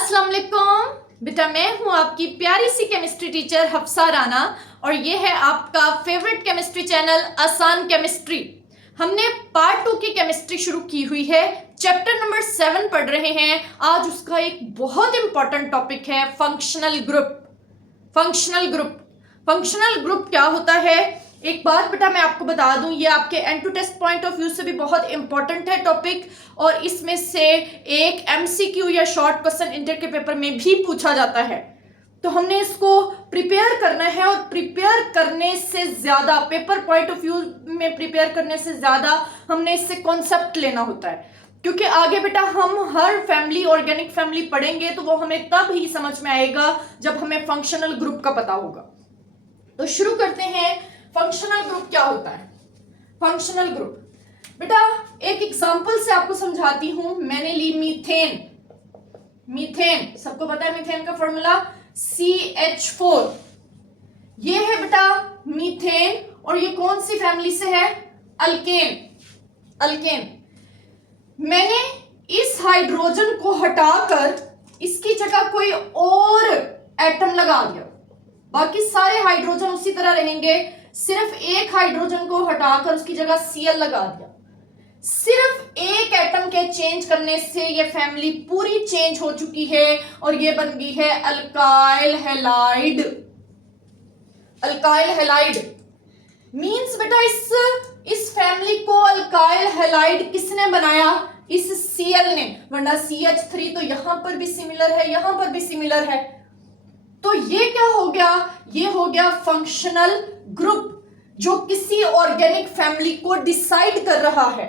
अस्सलाम वालेकुम बेटा, मैं हूं आपकी प्यारी सी केमिस्ट्री टीचर हफ्सा राना और ये है आपका फेवरेट केमिस्ट्री चैनल आसान केमिस्ट्री। हमने पार्ट 2 की केमिस्ट्री शुरू की हुई है, चैप्टर नंबर 7 पढ़ रहे हैं। आज उसका एक बहुत इंपॉर्टेंट टॉपिक है फंक्शनल ग्रुप। फंक्शनल ग्रुप क्या होता है? एक बात बेटा मैं आपको बता दूं, ये आपके end to test point of view से भी बहुत इंपॉर्टेंट है टॉपिक, और इसमें से एक एमसीक्यू या शॉर्ट क्वेश्चन इंटर के पेपर में भी पूछा जाता है। तो हमने इसको प्रिपेयर करना है, और प्रिपेयर करने से ज्यादा पेपर पॉइंट ऑफ व्यू में प्रिपेयर करने से ज्यादा हमने इससे कॉन्सेप्ट लेना होता है, क्योंकि आगे बेटा हम हर फैमिली ऑर्गेनिक फैमिली पढ़ेंगे तो वो हमें तब ही समझ में आएगा जब हमें फंक्शनल ग्रुप का पता होगा। तो शुरू करते हैं, फंक्शनल ग्रुप क्या होता है? फंक्शनल ग्रुप बेटा एक एग्जांपल से आपको समझाती हूं। मैंने ली मीथेन, सबको पता है मीथेन का फॉर्मूला CH4। ये है बेटा मीथेन, और ये कौन सी फैमिली से है? अल्केन। मैंने इस हाइड्रोजन को हटाकर इसकी जगह कोई और एटम लगा दिया, बाकी सारे हाइड्रोजन उसी तरह रहेंगे, सिर्फ एक हाइड्रोजन को हटाकर उसकी जगह Cl लगा दिया। सिर्फ एक एटम के चेंज करने से ये फैमिली पूरी चेंज हो चुकी है और ये बन गई है अल्काइल हैलाइड। मींस बेटा इस फैमिली को अल्काइल हैलाइड किसने बनाया? इस Cl ने, वरना CH3 तो यहां पर भी सिमिलर है, यहां पर भी सिमिलर है। तो ये क्या हो गया? ये हो गया फंक्शनल ग्रुप, जो किसी ऑर्गेनिक फैमिली को डिसाइड कर रहा है।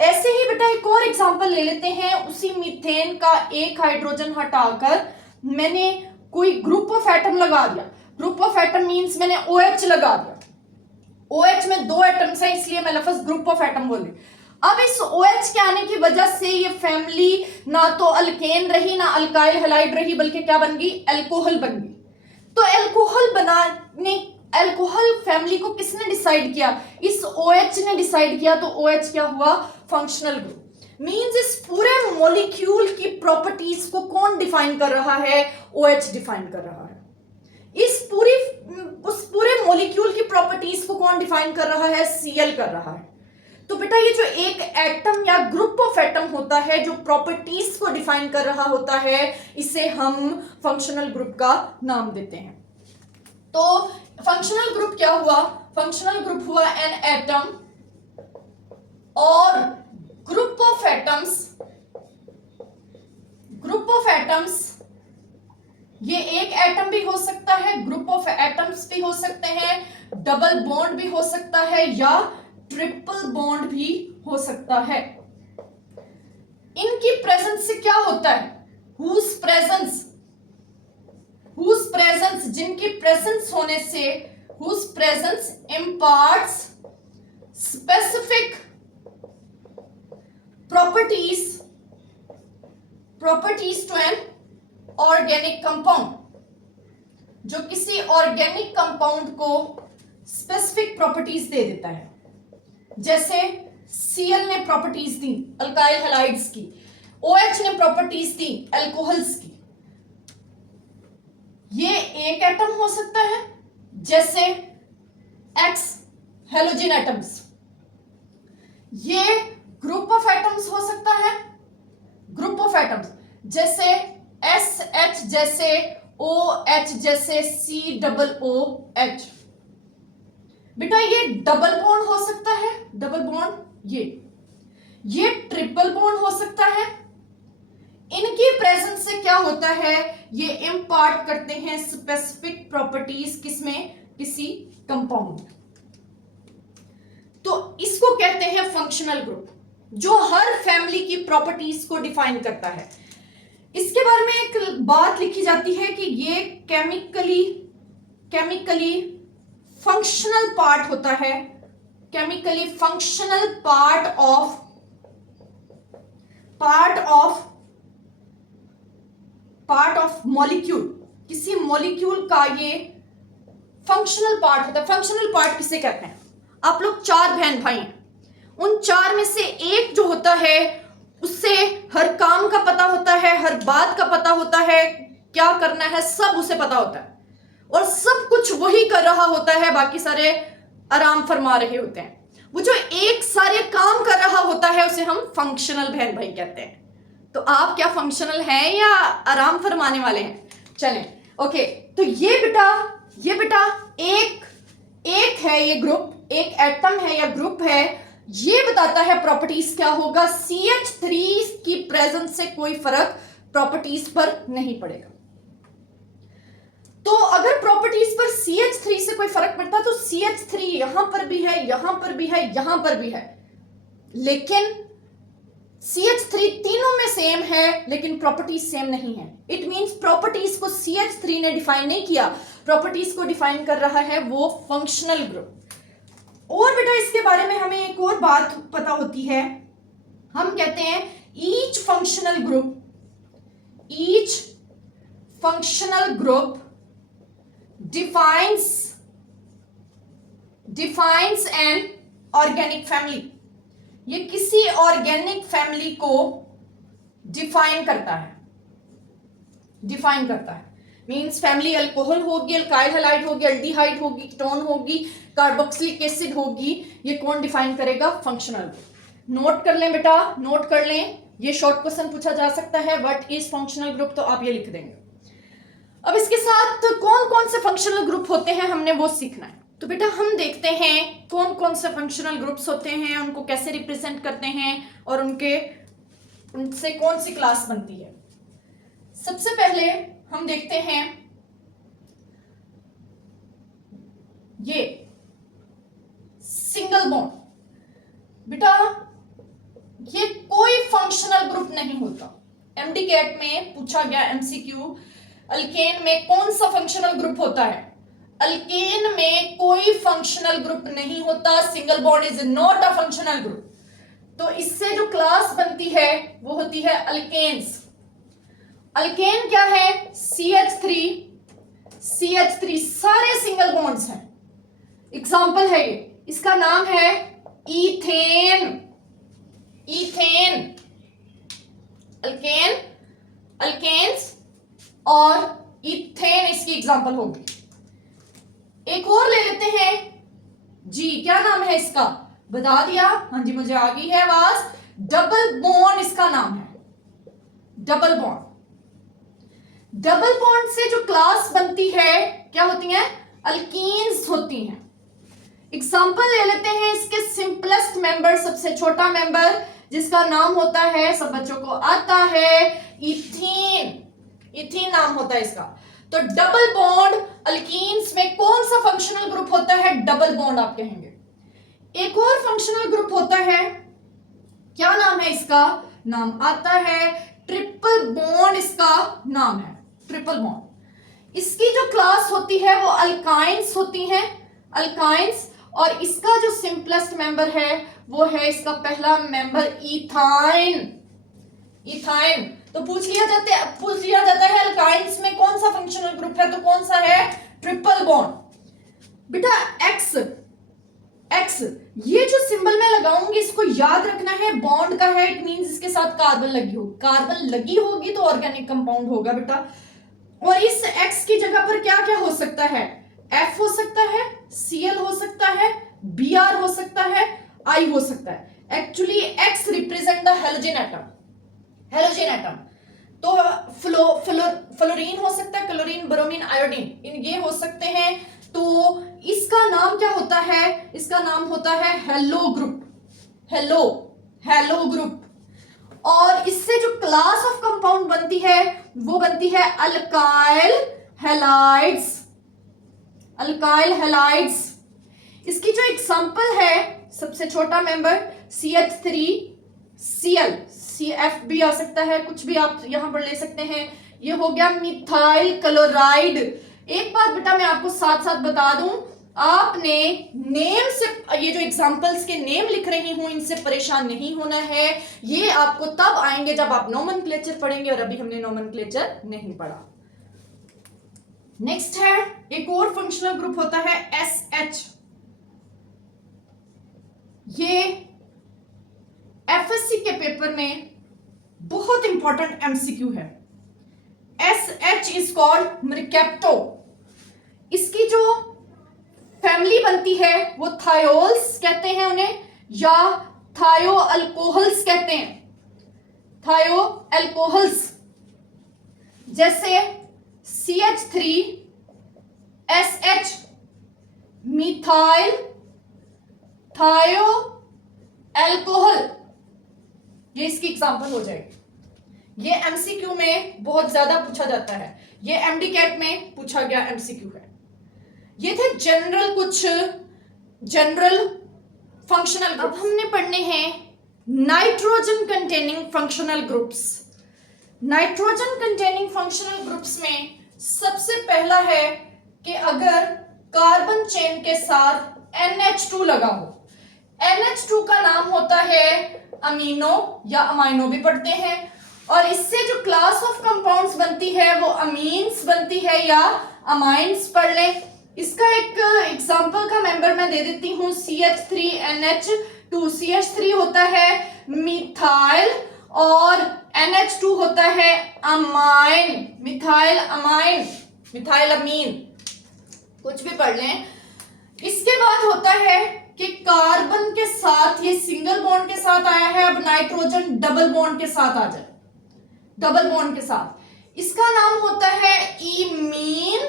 ऐसे ही बेटा एक और एग्जांपल ले लेते हैं। उसी मीथेन का एक हाइड्रोजन हटाकर मैंने कोई ग्रुप ऑफ एटम लगा दिया। ग्रुप ऑफ एटम मींस मैंने OH लगा दिया। OH में 2 एटम्स हैं, इसलिए मैं लफ्ज ग्रुप ऑफ एटम बोली। अब इस OH के आने की वजह से ये फैमिली ना तो अल्केन रही ना अल्काइल हैलाइड रही, बल्कि क्या बन गई? अल्कोहल बन गई। तो अल्कोहल फैमिली को किसने डिसाइड किया? इस OH ने डिसाइड किया। तो OH क्या हुआ? Functional group. मींस इस पूरे मॉलिक्यूल की प्रॉपर्टीज को कौन डिफाइन कर रहा है? OH डिफाइन कर रहा है। उस पूरे मॉलिक्यूल की प्रॉपर्टीज को कौन डिफाइन कर रहा है? Cl कर रहा है। तो बेटा ये जो एक एटम या ग्रुप ऑफ एटम होता है जो प्रॉपर्टीज को डिफाइन कर रहा होता है, इसे हम फंक्शनल ग्रुप का नाम देते हैं। तो फंक्शनल ग्रुप क्या हुआ? फंक्शनल ग्रुप हुआ एन एटम और ग्रुप ऑफ एटम्स। ये एक एटम भी हो सकता है, ग्रुप ऑफ एटम्स भी हो सकते हैं, डबल बॉन्ड भी हो सकता है, या ट्रिपल बॉन्ड भी हो सकता है। इनकी प्रेजेंस से क्या होता है? हुज प्रेजेंस, जिनकी प्रेजेंस होने से, whose presence imparts specific properties to an organic compound, जो किसी ऑर्गेनिक कंपाउंड को स्पेसिफिक प्रॉपर्टीज दे देता है। जैसे Cl ने प्रॉपर्टीज दी अल्काइल हैलाइड्स की, OH ने प्रॉपर्टीज दी अल्कोहल्स की। ये एक एटम हो सकता है, जैसे X हेलोजन एटम्स। ये ग्रुप ऑफ एटम्स हो सकता है, ग्रुप ऑफ एटम्स जैसे SH, जैसे OH, जैसे COOH। बेटा ये डबल बॉन्ड हो सकता है, डबल बॉन्ड। ये ट्रिपल बॉन्ड हो सकता है। इनकी प्रेजेंस से क्या होता है? ये इंपार्ट करते हैं स्पेसिफिक प्रॉपर्टीज किसमें? किसी कंपाउंड। तो इसको कहते हैं फंक्शनल ग्रुप, जो हर फैमिली की प्रॉपर्टीज को डिफाइन करता है। इसके बारे में एक बात लिखी जाती है कि ये केमिकली फंक्शनल पार्ट होता है, chemically functional part of molecule. किसी मॉलिक्यूल का ये फंक्शनल पार्ट होता है। फंक्शनल पार्ट किसे कहते हैं? आप लोग 4 बहन भाई हैं, उन 4 में से एक जो होता है उससे हर काम का पता होता है, हर बात का पता होता है, क्या करना है सब उसे पता होता है, और सब कुछ वही कर रहा होता है, बाकी सारे आराम फरमा रहे होते हैं। वो जो एक सारे काम कर रहा होता है उसे हम फंक्शनल बहन भाई कहते हैं। तो आप क्या फंक्शनल हैं या आराम फरमाने वाले हैं? चलें, ओके। तो ये बेटा एक है, ये ग्रुप, एक एटम है या ग्रुप है, ये बताता है प्रॉपर्टीज क्या होगा। CH3 की प्रेजेंस से कोई फर्क प्रॉपर्टीज पर नहीं पड़ेगा। तो अगर प्रॉपर्टीज पर CH3 से कोई फर्क पड़ता तो CH3 यहां पर भी है, यहां पर भी है, यहां पर भी है, लेकिन CH3 तीनों में सेम है लेकिन प्रॉपर्टीज सेम नहीं है। इट मींस प्रॉपर्टीज को CH3 ने डिफाइन नहीं किया, प्रॉपर्टीज को डिफाइन कर रहा है वो फंक्शनल ग्रुप। और बेटा इसके बारे में हमें एक और बात पता होती है, हम कहते हैं each functional group defines an organic family। ये किसी ऑर्गेनिक फैमिली को डिफाइन करता है। मींस फैमिली अल्कोहल होगी, अल्काइल हैलाइड होगी, एल्डिहाइड होगी, कीटोन होगी, कार्बोक्सिलिक एसिड होगी, ये कौन डिफाइन करेगा? फंक्शनल। नोट कर लें बेटा, नोट कर लें, ये शॉर्ट क्वेश्चन पूछा जा सकता है, व्हाट इज फंक्शनल ग्रुप, तो आप ये लिख देंगे। अब इसके साथ कौन कौन से फंक्शनल ग्रुप होते हैं हमने वो सीखना है। तो बेटा हम देखते हैं कौन कौन से फंक्शनल ग्रुप्स होते हैं, उनको कैसे रिप्रेजेंट करते हैं और उनसे कौन सी क्लास बनती है। सबसे पहले हम देखते हैं ये सिंगल बॉन्ड। बेटा ये कोई फंक्शनल ग्रुप नहीं होता। एमडी कैट में पूछा गया MCQ, अल्केन में कौन सा फंक्शनल ग्रुप होता है? अल्केन में कोई फंक्शनल ग्रुप नहीं होता। Single bond is not a functional group. तो इससे जो क्लास बनती है वो होती है अल्केन्स। अल्केन क्या है? CH3 सारे सिंगल बॉन्ड्स हैं। एग्जांपल है ये, इसका नाम है ईथेन। अल्केन्स और इथेन इसकी एग्जांपल होगी। एक और ले लेते हैं जी, क्या नाम है इसका? बता दिया, हाँ जी मुझे आ गई है आवाज। डबल बॉन्ड इसका नाम है। डबल बॉन्ड से जो क्लास बनती है क्या होती है? अल्कीन्स होती हैं। एग्जांपल ले लेते हैं इसके सिंपलेस्ट मेंबर, सबसे छोटा मेंबर जिसका नाम होता है, सब बच्चों को आता है, इथीन नाम होता है इसका। तो डबल बॉन्ड अल्कीन्स में कौन सा फंक्शनल ग्रुप होता है? डबल बॉन्ड आप कहेंगे। एक और फंक्शनल ग्रुप होता है, क्या नाम है इसका? नाम आता है ट्रिपल बॉन्ड, इसका नाम है ट्रिपल बॉन्ड। इसकी जो क्लास होती है वो अल्काइंस होती हैं, अल्काइंस। और इसका जो सिंपलेस्ट मेंबर है वो है इसका पहला मेंबर इथाइन। तो पूछ लिया जाता है अल्काइंस में कौन सा फंक्शनल ग्रुप है, तो कौन सा है? Triple bond. बेटा एक्स, ये जो सिंबल मैं लगाऊंगी इसको याद रखना है, बॉन्ड का है। इट मींस इसके साथ कार्बन लगी होगी तो ऑर्गेनिक कंपाउंड होगा बेटा। और इस एक्स की जगह पर क्या क्या हो सकता है? F हो सकता है, Cl हो सकता है, Br हो सकता है, I हो सकता है। Actually X represent the halogen atom. तो फ्लोरीन हो सकता है, क्लोरीन, ब्रोमीन, आयोडीन, ये हो सकते हैं। तो इसका नाम क्या होता है? इसका नाम होता है हेलो ग्रुप। और इससे जो क्लास ऑफ कंपाउंड बनती है वो बनती है अल्काइल हैलाइड्स। इसकी जो एग्जांपल है, सबसे छोटा मेंबर CH3Cl, CF भी आ सकता है, कुछ भी आप यहां पर ले सकते हैं। ये हो गया मिथाइल क्लोराइड। एक बात बेटा मैं आपको साथ साथ बता दूं, आपने नेम से, ये जो एग्जांपल्स के नेम लिख रही हूं इनसे परेशान नहीं होना है। ये आपको तब आएंगे जब आप नोमेनक्लेचर पढ़ेंगे, और अभी हमने नोमेनक्लेचर नहीं पढ़ा। नेक्स्ट है एक और फंक्शनल ग्रुप होता है SH। ये FSC के पेपर में बहुत इंपॉर्टेंट एमसीक्यू है। SH is called mercapto. इसकी जो फैमिली बनती है वो थायोल्स कहते हैं उन्हें, या थायो अल्कोहल्स कहते हैं, थायो अल्कोहल्स। जैसे CH3SH मिथाइल थायो अल्कोहल, ये इसकी एग्जांपल हो जाएगी। ये एमसीक्यू में बहुत ज्यादा पूछा जाता है, ये एमडी कैट में पूछा गया एमसीक्यू है। ये थे जनरल कुछ जनरल फंक्शनल। अब हमने पढ़ने हैं nitrogen containing functional groups. Nitrogen containing functional groups में सबसे पहला है कि अगर कार्बन चेन के साथ NH2 लगा हो, NH2 का नाम होता है अमीनो या अमाइनो भी पढ़ते हैं, और इससे जो क्लास ऑफ कंपाउंड्स बनती है वो अमीन्स बनती है या अमाइंस पढ़ लें। इसका एक एग्जांपल का मेंबर मैं दे देती हूँ, CH3NH2। CH3 होता है मिथाइल और NH2 होता है अमाइन, मिथाइल अमाइन, मिथाइल अमीन, कुछ भी पढ़ लें। इसके बाद होता है कि कार्बन के साथ ये सिंगल बॉन्ड के साथ आया है, अब नाइट्रोजन डबल बॉन्ड के साथ आ जाए, डबल बॉन्ड के साथ, इसका नाम होता है इमीन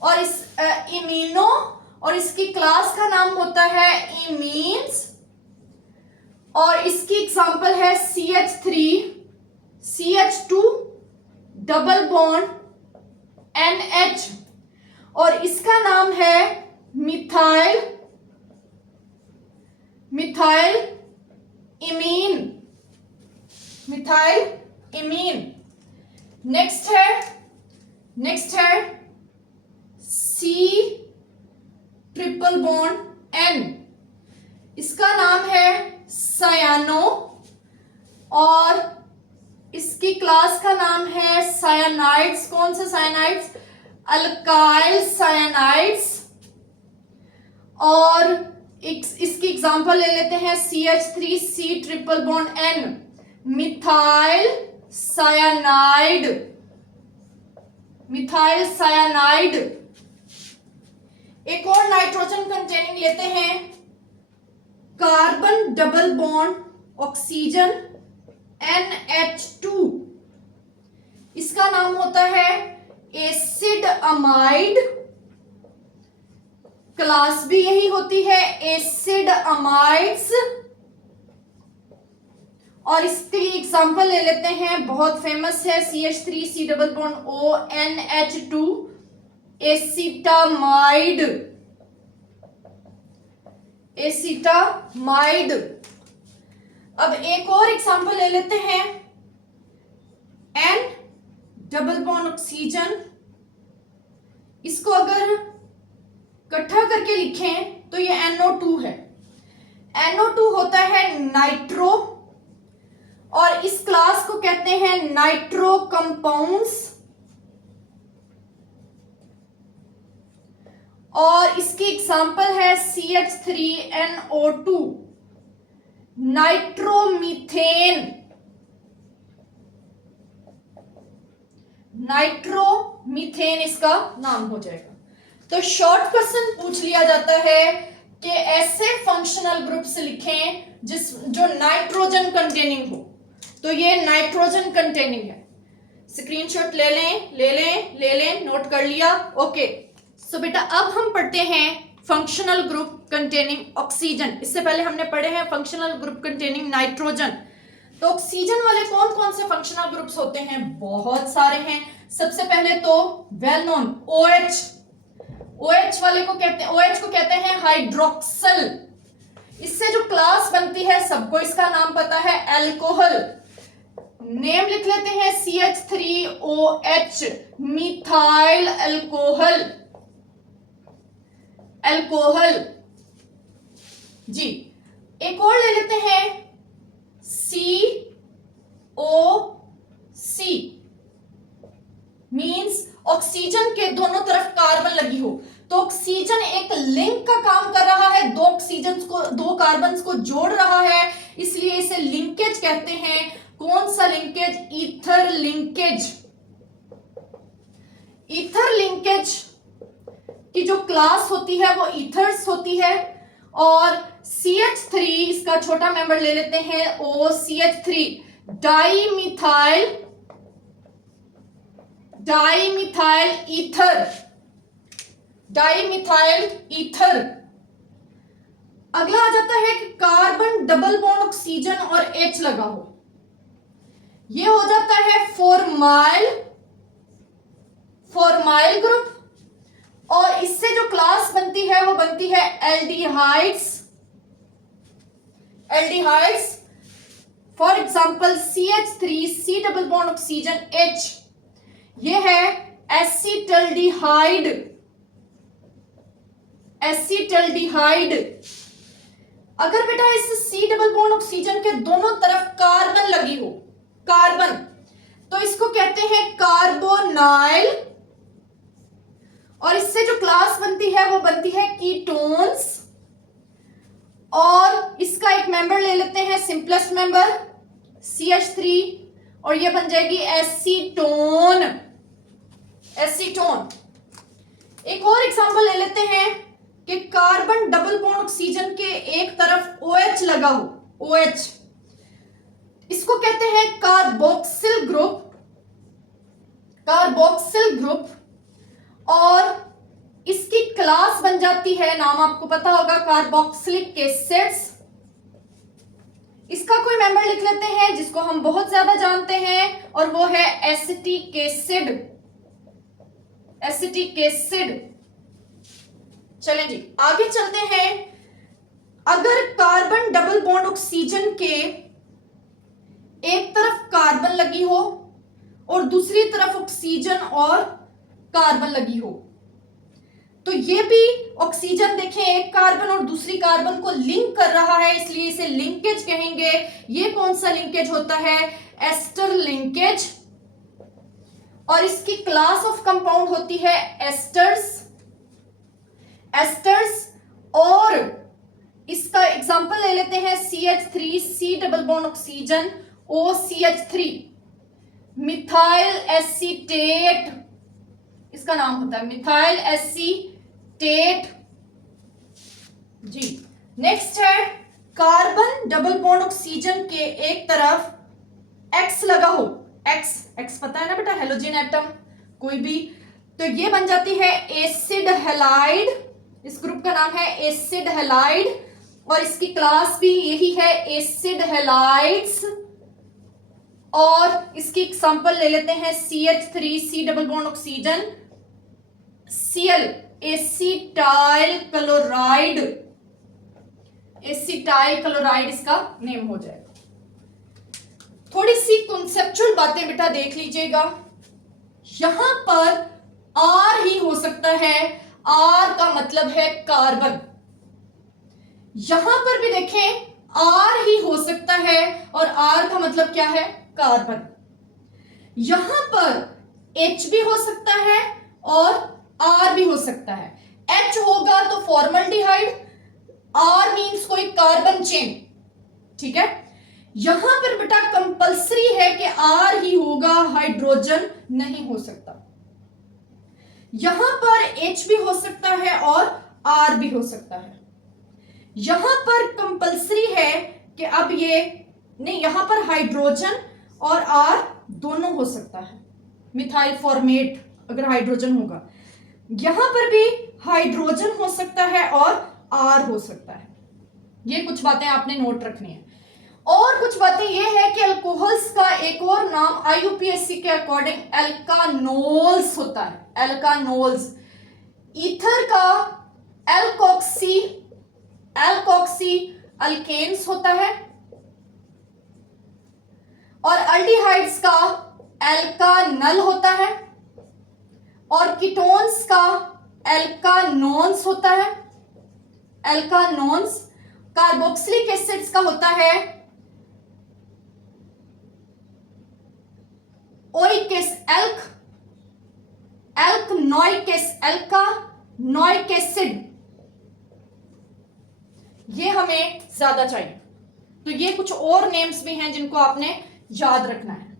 और इस इमीनो, और इसकी क्लास का नाम होता है इमीन्स, और इसकी एग्जांपल है CH3 CH2 double bond NH, और इसका नाम है methyl methyl imine, methyl imine. Next है C ट्रिपल बॉन्ड N, इसका नाम है सायानो, और इसकी क्लास का नाम है सायानाइड्स। कौन से सायानाइड्स? अल्काइल सायानाइड्स। और इसकी एग्जांपल ले लेते हैं CH3 C triple bond N, methyl cyanide, methyl cyanide. एक और नाइट्रोजन कंटेनिंग लेते हैं, carbon double bond oxygen NH2, इसका नाम होता है एसिड अमाइड, क्लास भी यही होती है एसिड अमाइड्स। और इसकी एग्जांपल ले लेते हैं, बहुत फेमस है CH3 C double bond O NH2 acetamide, acetamide. अब एक और एग्जांपल ले लेते हैं, N डबल बॉन्ड ऑक्सीजन, इसको अगर इकट्ठा करके लिखें तो ये NO2 है। NO2 होता है नाइट्रो, और इस क्लास को कहते हैं नाइट्रो कंपाउंड्स, और इसकी एग्जांपल है CH3NO2 नाइट्रोमीथेन, नाइट्रोमीथेन इसका नाम हो जाएगा। तो शॉर्ट क्वेश्चन पूछ लिया जाता है कि ऐसे फंक्शनल ग्रुप्स लिखें जो नाइट्रोजन कंटेनिंग हो, तो ये नाइट्रोजन कंटेनिंग है। स्क्रीनशॉट ले लें, नोट कर लिया, ओके। सो बेटा अब हम पढ़ते हैं फंक्शनल ग्रुप कंटेनिंग ऑक्सीजन। इससे पहले हमने पढ़े हैं फंक्शनल ग्रुप कंटेनिंग नाइट्रोजन। तो ऑक्सीजन वाले कौन कौन से फंक्शनल ग्रुप्स होते हैं? बहुत सारे हैं। सबसे पहले तो वेल नोन OH, OH वाले को कहते हैं, OH को कहते हैं हाइड्रोक्सल। इससे जो क्लास बनती है सबको इसका नाम पता है, अल्कोहल। नेम लिख लेते हैं CH3OH मिथाइल अल्कोहल, अल्कोहल जी। एक और ले लेते हैं COC, मींस ऑक्सीजन के दोनों तरफ कार्बन लगी हो, तो ऑक्सीजन एक लिंक का काम कर रहा है, दो कार्बन्स को जोड़ रहा है, इसलिए इसे लिंकेज कहते हैं। कौन सा linkage? Ether linkage. Ether linkage की जो क्लास होती है वो ईथर्स होती है, और CH3 इसका छोटा मेंबर ले लेते हैं OCH3, dimethyl ether, dimethyl ether. अगला आ जाता है कि कार्बन डबल बॉन्ड ऑक्सीजन और H लगा हो, ये हो जाता है फॉर्माइल ग्रुप, और इससे जो क्लास बनती है वो बनती है aldehydes. For example CH3 C double bond oxygen H, ये है एसिटल्डिहाइड। अगर बेटा इस C डबल बॉन्ड ऑक्सीजन के दोनों तरफ कार्बन लगी हो, कार्बन, तो इसको कहते हैं कार्बोनाइल, और इससे जो क्लास बनती है वो बनती है कीटोन्स, और इसका एक मेंबर ले लेते हैं सिंपलेस्ट मेंबर CH3, और ये बन जाएगी एसीटोन। एक और एग्जांपल ले लेते हैं कि कार्बन डबल बॉन्ड ऑक्सीजन के एक तरफ OH लगा हो, OH, इसको कहते हैं कार्बोक्सिल ग्रुप, और इसकी क्लास बन जाती है, नाम आपको पता होगा, कार्बोक्सिलिक एसिड्स। इसका कोई मेंबर लिख लेते हैं जिसको हम बहुत ज्यादा जानते हैं, और वो है एसिटिक एसिड। चलें जी आगे चलते हैं। अगर कार्बन डबल बॉन्ड ऑक्सीजन के एक तरफ कार्बन लगी हो और दूसरी तरफ ऑक्सीजन और कार्बन लगी हो, तो ये भी ऑक्सीजन देखें एक कार्बन और दूसरी कार्बन को लिंक कर रहा है, इसलिए इसे लिंकेज कहेंगे। ये कौन सा लिंकेज होता है? एस्टर लिंकेज, और इसकी क्लास ऑफ कंपाउंड होती है एस्टर्स, और इसका एग्जांपल ले लेते हैं CH3 C double bond oxygen OCH3, methyl acetate, इसका नाम होता है मिथाइल एसीटेट जी। नेक्स्ट है कार्बन डबल बॉन्ड ऑक्सीजन के एक तरफ X लगा हो, X पता है ना बेटा, हेलोजन एटम कोई भी, तो ये बन जाती है एसिड हैलाइड। इस ग्रुप का नाम है एसिड हैलाइड, और इसकी क्लास भी यही है एसिड हैलाइड्स, और इसकी एग्जांपल ले लेते हैं CH3 C double bond oxygen Cl, acetyl chloride इसका नेम हो जाएगा। थोड़ी सी कॉन्सेप्चुअल बातें बेटा देख लीजिएगा। यहां पर R ही हो सकता है, R का मतलब है कार्बन। यहां पर भी देखें R ही हो सकता है, और R का मतलब क्या है? कार्बन। यहां पर H भी हो सकता है और R भी हो सकता है। H होगा तो फॉर्मल्डिहाइड, R मींस कोई कार्बन चेन, ठीक है। यहां पर बेटा कंपलसरी है कि R ही होगा, हाइड्रोजन नहीं हो सकता। यहां पर H भी हो सकता है और R भी हो सकता है। यहां पर कंपलसरी है कि अब ये नहीं, यहां पर हाइड्रोजन और R दोनों हो सकता है, मिथाइल फॉर्मेट अगर हाइड्रोजन होगा। यहां पर भी हाइड्रोजन हो सकता है और R हो सकता है। ये कुछ बातें आपने नोट रखनी है। और कुछ बातें ये है कि अल्कोहल्स का एक और नाम IUPAC के अकॉर्डिंग एल्कानोल्स होता है, एल्कानोल्स। ईथर का एल्कोक्सी अल्केन्स होता है, और अल्डिहाइड्स का एल्कानल होता है, और कीटोन्स का एल्कानोन्स होता है, एल्कानोन्स। कार्बोक्सिलिक एसिड्स का होता है ओइकेस एल्क नॉइकेस एल्का नॉइक एसिड। ये हमें ज्यादा चाहिए, तो ये कुछ और नेम्स भी हैं जिनको आपने याद रखना है।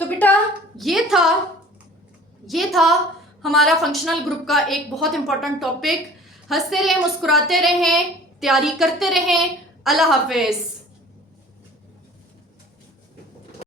तो बेटा ये था हमारा फंक्शनल ग्रुप का एक बहुत इंपॉर्टेंट टॉपिक। हंसते रहें, मुस्कुराते रहें, तैयारी करते रहें। अल्लाह हाफिज।